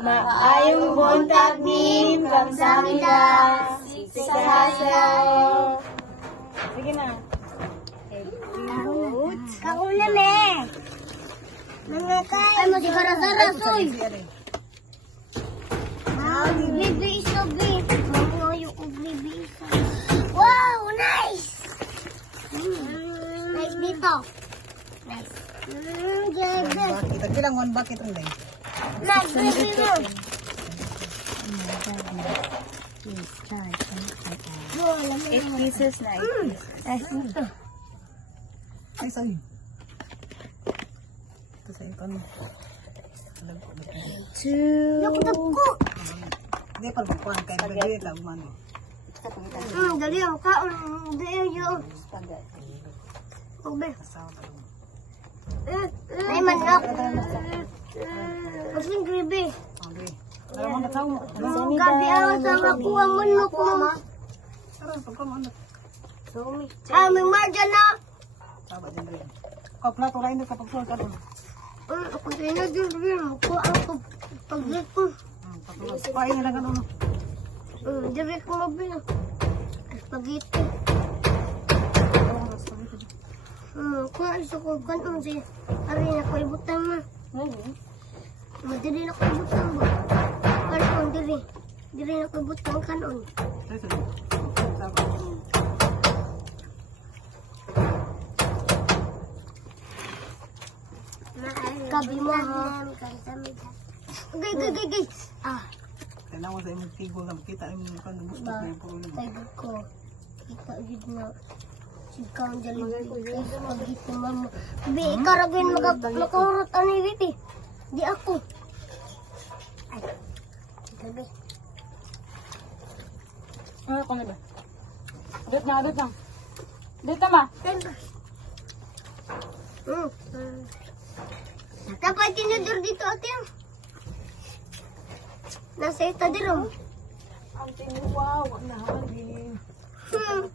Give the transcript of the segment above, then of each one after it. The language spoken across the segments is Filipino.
Maayong buntag nin, kamsamida, sasayaw. Sige na. Kauna me. Ay, masigara-sara, soy. Bibi isa, bi. Mamuyo ko, bibi isa. Wow, nice! Nice dito. Nice. Gabi. Kita bilang one bucket rin lang. Nice, bibi mo. Eight pieces na. Ito. Ay, sorry. Ito sa ito. Dako. Hindi pa magkuhan kay Bagay lang man. Dali ako kaon. Dali yun. Ube. Ay, manok. Kasing gribe. Okay. Tara mo na tawo. Gabi ako sa makuha manok mo. Tara, pagkaman na. May marga na. Taba din rin. Kau plato lain na kapag suot ka doon. Ako din na din rin. Makuha ako pag-lit ko. Pain na lang ano. Diri ko mabili. Spaghetti. Kung isa ko kanon siya. Ari na ko ibutang na. Madali na ko ibutang ba? Kanon diri. Diri na ko ibutang kanon. Gabi mo ha. Gay. Kailangan sa imong tigol na makita imong kan bustot na yung pulo. Tiger ko. Kita gid na. Ikaw ang dali. Spaghetti mama. Bi, ikaw rin makurot ano yung biti. Di ako. Ay. Gabi. Ano ko na ba? Adot na. Dito ma. Dapat tinidor dito ate. Nasa ito dito. Ang tinuwa, wag na halin.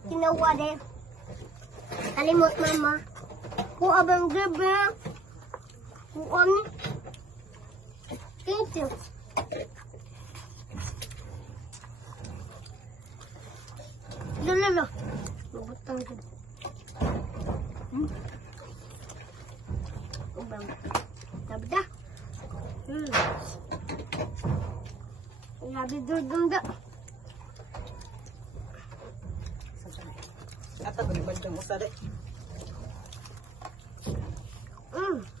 Kinawa din. Kalimot mama. Kung abang gabi. Kung ano. Thank you. Lalo. Mabutang ko. Ubang. Sabda. Grabe durdunda. Ata ko ni bandang usa de.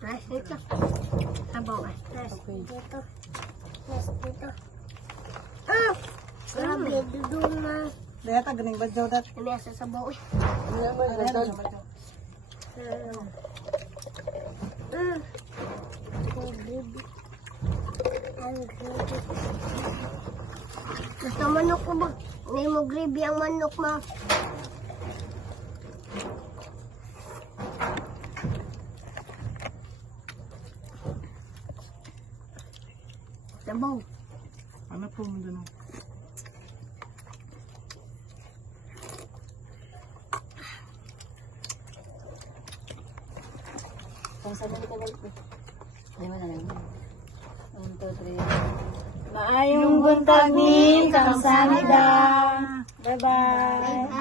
Nice dito. Sabaw. Nice dito. Nice dito. Grabe duduma. Daya ta ganing badyaw dat. Ini asa sabaw. Gusto manok ko ba? Hindi mo gravy ang manok ma. Sabaw. Ano po mo doon? Kung saan ka balik ko? Hindi mo na lang. 1, 2, 3. Maayong buntag nin, kamsamida. Bye-bye.